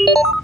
Swan.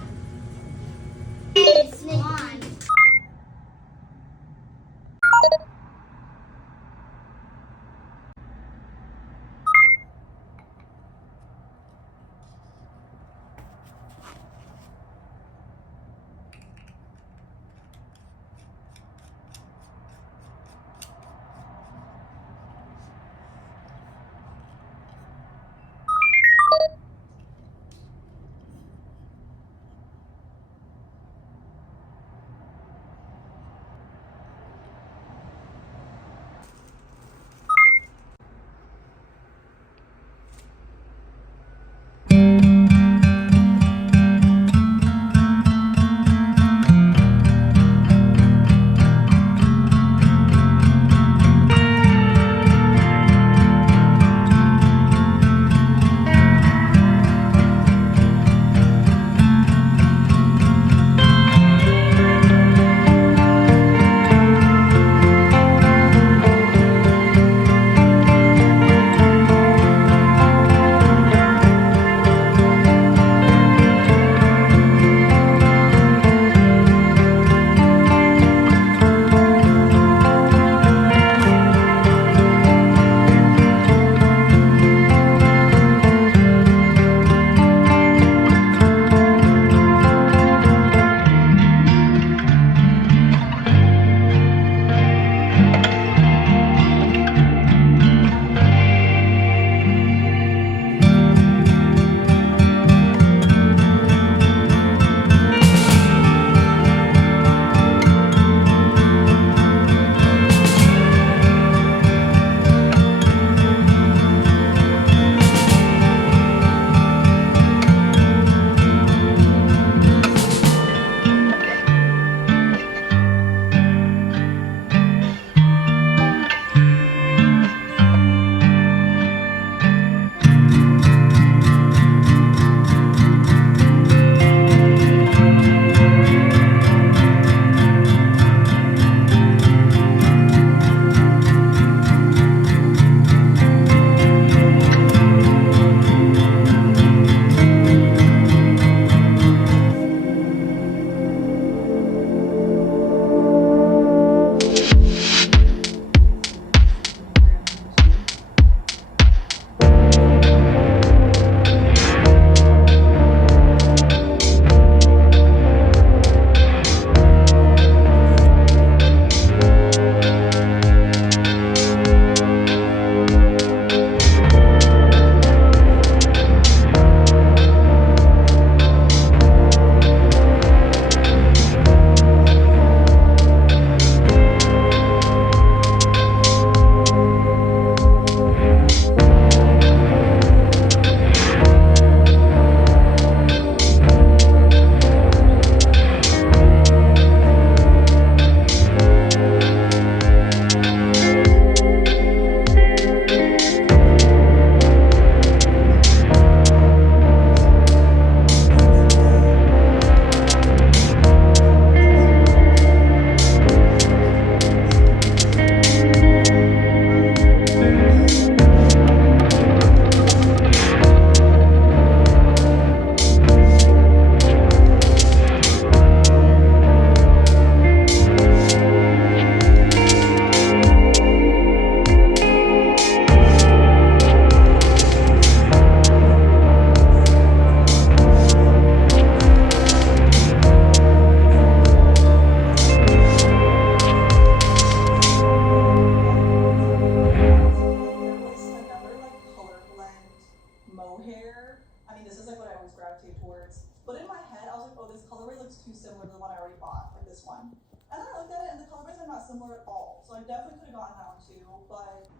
mohair. I mean, this is like what I always gravitate towards. But in my head, I was like, oh, this colorway looks too similar to the one I already bought, like this one. And then I looked at it, and the colorways are not similar at all. So I definitely could have gotten that one too, but.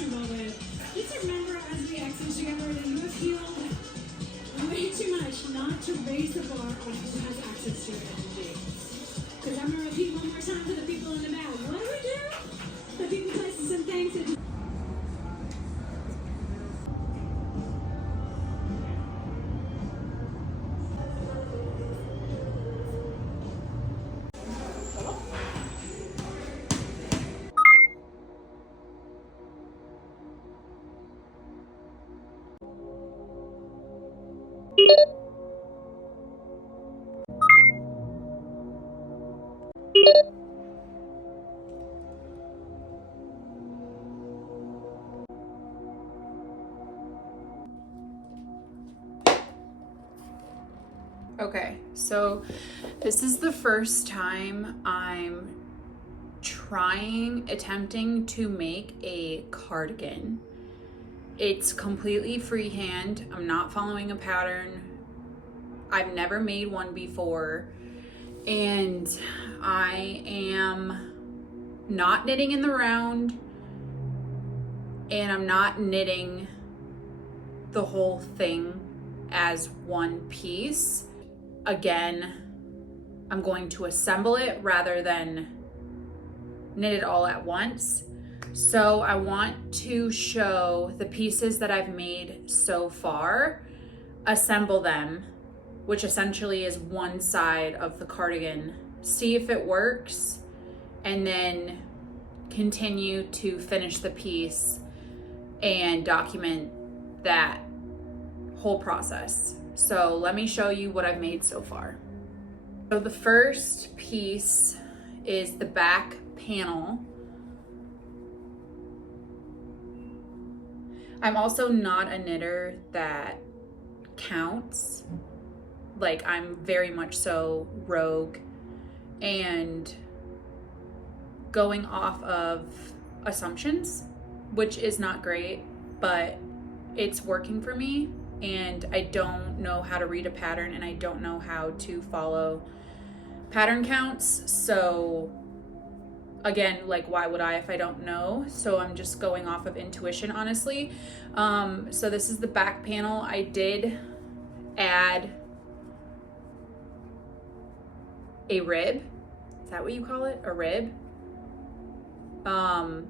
question about it. Just remember as we exit together that you have healed way too much not to raise the bar on who has access to your energy. Because I'm going to repeat one more time for the people in the back. What do we do? The people, places, and things that Okay, so this is the first time I'm attempting to make a cardigan. It's completely freehand. I'm not following a pattern. I've never made one before, and I am not knitting in the round, and I'm not knitting the whole thing as one piece. Again, I'm going to assemble it rather than knit it all at once. So I want to show the pieces that I've made so far, assemble them, which essentially is one side of the cardigan, see if it works, and then continue to finish the piece and document that whole process. So let me show you what I've made so far. So the first piece is the back panel. I'm also not a knitter that counts. Like, I'm very much so rogue and going off of assumptions, which is not great, but it's working for me. And I don't know how to read a pattern, and I don't know how to follow pattern counts. So again, like, why would I if I don't know? So I'm just going off of intuition, honestly. So this is the back panel. I did add a rib. Is that what you call it? A rib? On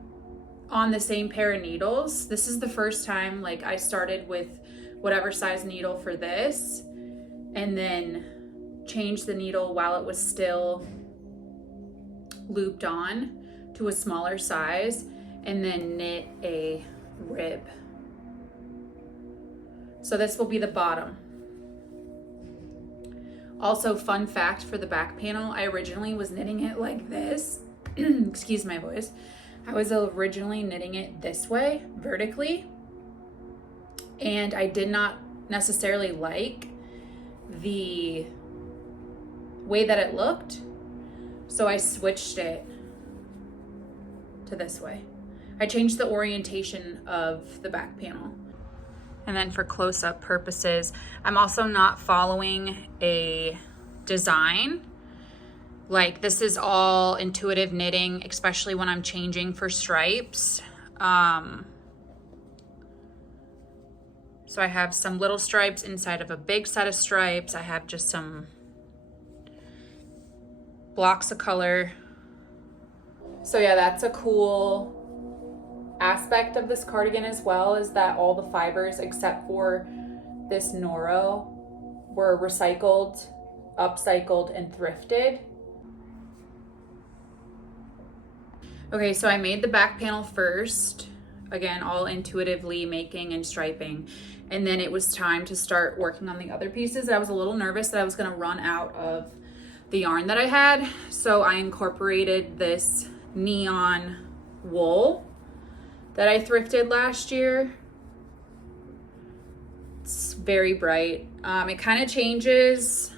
the same pair of needles. This is the first time, like, I started with whatever size needle for this, and then changed the needle while it was still looped on to a smaller size, and then knit a rib. So this will be the bottom. Also, fun fact for the back panel, I originally was knitting it like this. Excuse my voice. I was originally knitting it this way, vertically, and I did not necessarily like the way that it looked, so I switched it to this way. I changed the orientation of the back panel. And then for close-up purposes, I'm also not following a design. Like, this is all intuitive knitting, especially when I'm changing for stripes. So I have some little stripes inside of a big set of stripes. I have just some blocks of color. So yeah, that's a cool aspect of this cardigan as well, is that all the fibers except for this Noro were recycled, upcycled, and thrifted. Okay, so I made the back panel first. Again, all intuitively making and striping. And then it was time to start working on the other pieces. I was a little nervous that I was gonna run out of the yarn that I had. So I incorporated this neon wool that I thrifted last year. It's very bright. It kind of changes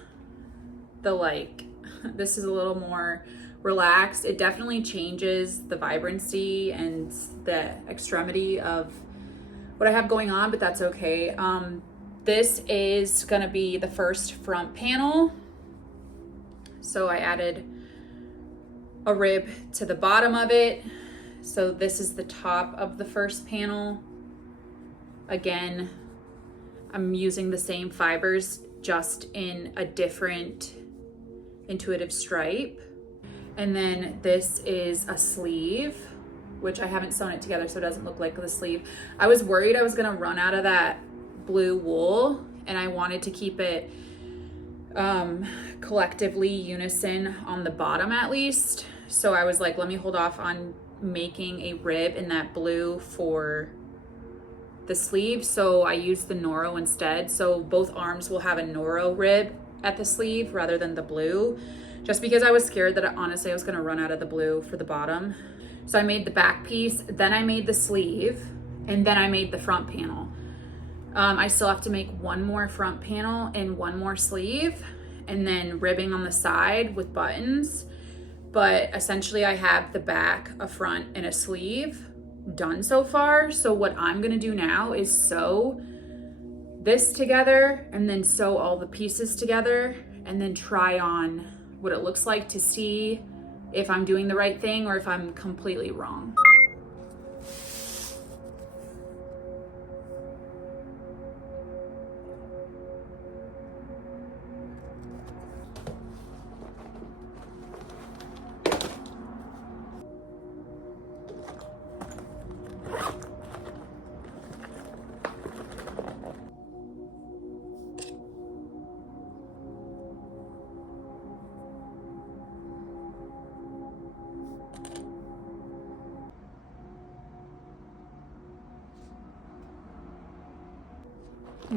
the, like, this is a little more relaxed. It definitely changes the vibrancy and the extremity of what I have going on, but that's okay. This is gonna be the first front panel. So I added a rib to the bottom of it So this is the top of the first panel. Again, I'm using the same fibers, just in a different intuitive stripe. And then this is a sleeve, which I haven't sewn it together so it doesn't look like the sleeve. I was worried I was gonna run out of that blue wool, and I wanted to keep it collectively unison on the bottom at least. So I was like, let me hold off on making a rib in that blue for the sleeve. So I used the Noro instead. So both arms will have a Noro rib at the sleeve rather than the blue, just because I was scared that honestly I was gonna run out of the blue for the bottom. So I made the back piece, then I made the sleeve, and then I made the front panel. I still have to make one more front panel and one more sleeve, and then ribbing on the side with buttons. But essentially I have the back, a front, and a sleeve done so far. So what I'm gonna do now is sew this together and then sew all the pieces together and then try on what it looks like to see if I'm doing the right thing or if I'm completely wrong.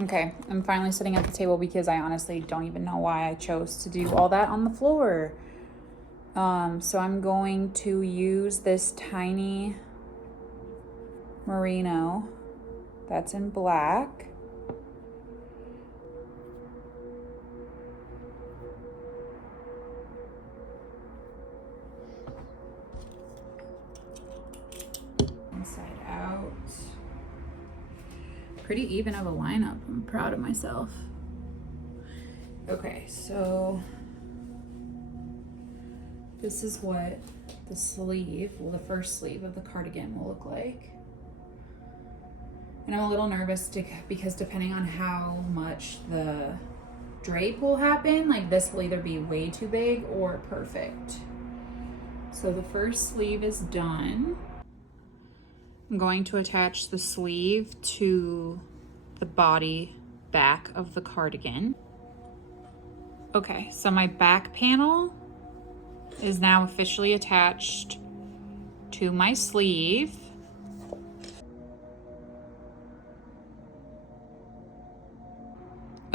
Okay, I'm finally sitting at the table because I honestly don't even know why I chose to do all that on the floor. So I'm going to use this tiny merino that's in black. Inside out. Pretty even of a lineup. I'm proud of myself. Okay, so this is what the sleeve, well, the first sleeve of the cardigan will look like. And I'm a little nervous because depending on how much the drape will happen, like this will either be way too big or perfect. So the first sleeve is done. I'm going to attach the sleeve to the body back of the cardigan. Okay, so my back panel is now officially attached to my sleeve.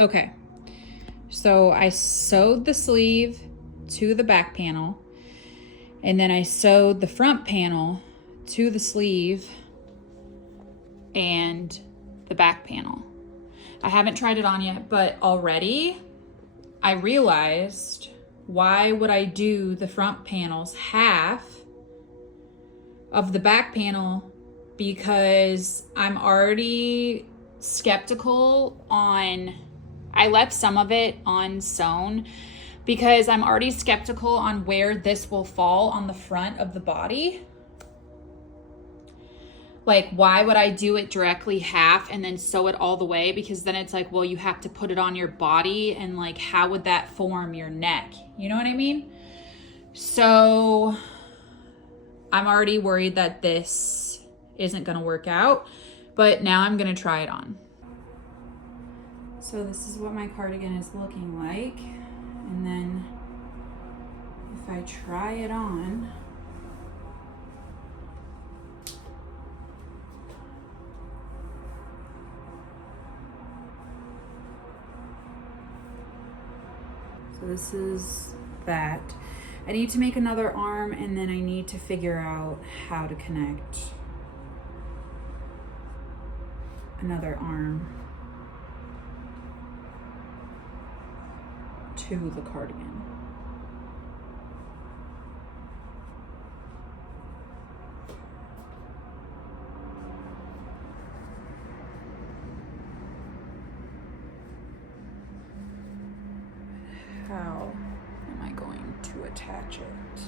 Okay, so I sewed the sleeve to the back panel, and then I sewed the front panel to the sleeve and the back panel. I haven't tried it on yet, but already I realized, why would I do the front panels half of the back panel? Because I'm already skeptical on, I left some of it unsewn because I'm already skeptical on where this will fall on the front of the body. Like, why would I do it directly half and then sew it all the way? Because then it's like, well, you have to put it on your body, and like, how would that form your neck? You know what I mean? So I'm already worried that this isn't gonna work out, but now I'm gonna try it on. So this is what my cardigan is looking like. And then if I try it on, so this is that. I need to make another arm, and then I need to figure out how to connect another arm to the cardigan. How am I going to attach it?